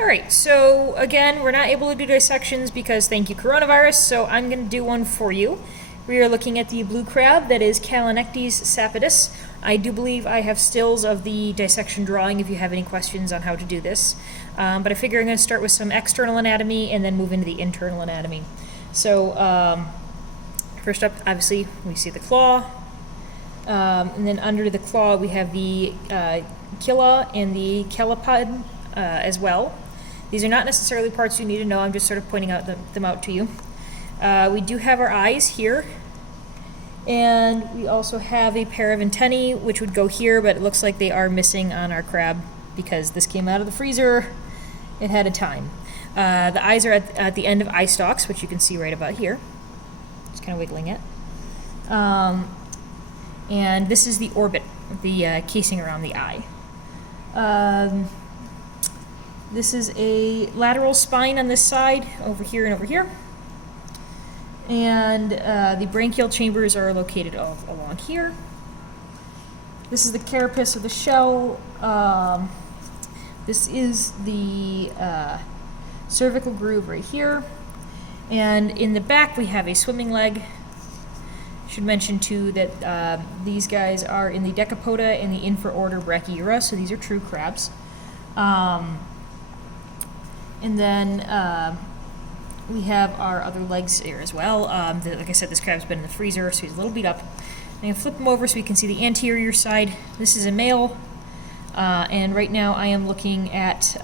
Alright, so again, we're not able to do dissections because thank you coronavirus, so I'm going to do one for you. We are looking at the blue crab that is Callinectes sapidus. I do believe I have stills of the dissection drawing if you have any questions on how to do this. But I figure I'm going to start with some external anatomy and then move into the internal anatomy. So first up, obviously, we see the claw. And then under the claw we have the chela and the calipod as well. These are not necessarily parts you need to know, I'm just sort of pointing out them out to you. We do have our eyes here, and we also have a pair of antennae which would go here, but it looks like they are missing on our crab because this came out of the freezer. It had a time. The eyes are at the end of eye stalks, which you can see right about here. Just kind of wiggling it. And this is the orbit, the casing around the eye. This is a lateral spine on this side, over here and over here. And the branchial chambers are located along here. This is the carapace of the shell. This is the cervical groove right here. And in the back we have a swimming leg. Should mention too that these guys are in the Decapoda and the infraorder Brachyura, so these are true crabs. And then we have our other legs here as well. Like I said, this crab's been in the freezer, so he's a little beat up. I'm going to flip him over so you can see the anterior side. This is a male, and right now I am looking at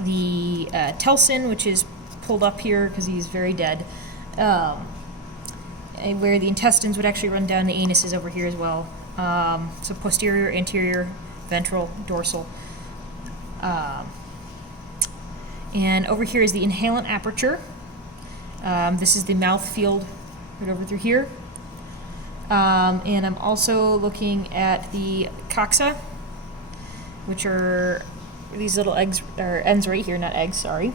the telson, which is pulled up here because he's very dead. Where the intestines would actually run down, the anus is over here as well. So posterior, anterior, ventral, dorsal. And over here is the inhalant aperture. This is the mouth field right over through here. And I'm also looking at the coxa, which are these little eggs, or ends right here, not eggs, sorry.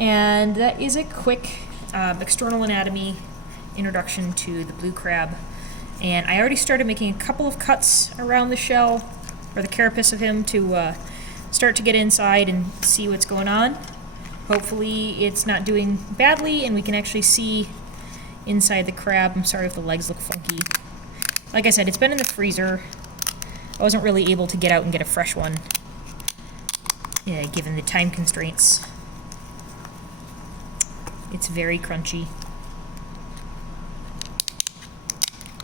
And that is a quick external anatomy introduction to the blue crab. And I already started making a couple of cuts around the shell, or the carapace of him, to start to get inside and see what's going on. Hopefully it's not doing badly and we can actually see inside the crab. I'm sorry if the legs look funky. Like I said, it's been in the freezer. I wasn't really able to get out and get a fresh one, given the time constraints. It's very crunchy.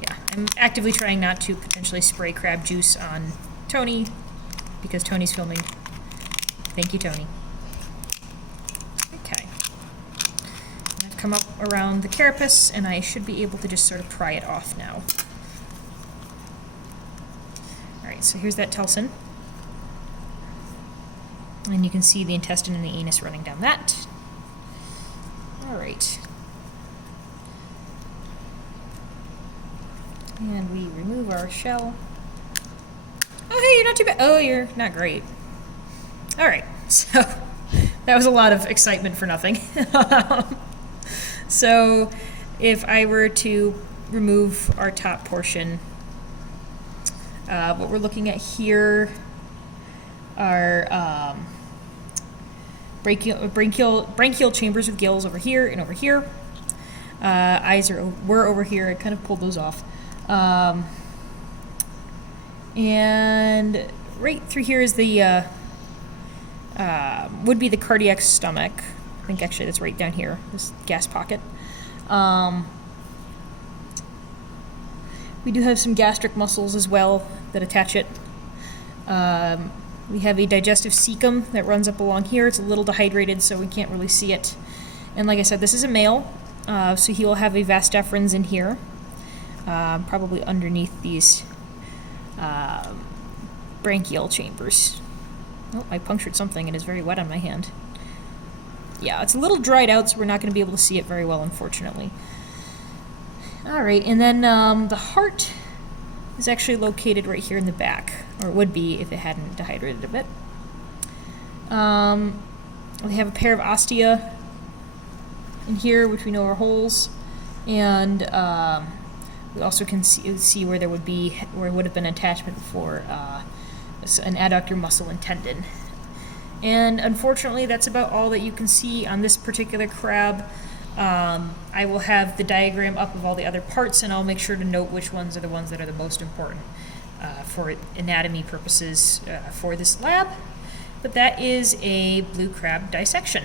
Yeah, I'm actively trying not to potentially spray crab juice on Tony, because Tony's filming. Thank you, Tony. Okay. I've come up around the carapace, and I should be able to just sort of pry it off now. Alright, so here's that telson. And you can see the intestine and the anus running down that. Alright. And we remove our shell. Oh, hey, you're not too bad. Oh, you're not great. All right, so that was a lot of excitement for nothing. So if I were to remove our top portion, what we're looking at here are branchial chambers with gills over here and over here. Eyes were over here. I kind of pulled those off. And right through here is the would be the cardiac stomach. I think actually that's right down here, this gas pocket. We do have some gastric muscles as well that attach it. We have a digestive cecum that runs up along here. It's a little dehydrated, so we can't really see it. And like I said, this is a male, so he will have a vas deferens in here, probably underneath these branchial chambers. Oh, I punctured something. It is very wet on my hand. Yeah, it's a little dried out, so we're not going to be able to see it very well, unfortunately. Alright, and then the heart is actually located right here in the back, or it would be if it hadn't dehydrated a bit. We have a pair of ostia in here, which we know are holes, and we also can see where there would have been attachment for an adductor muscle and tendon. And unfortunately, that's about all that you can see on this particular crab. I will have the diagram up of all the other parts, and I'll make sure to note which ones are the ones that are the most important for anatomy purposes for this lab. But that is a blue crab dissection.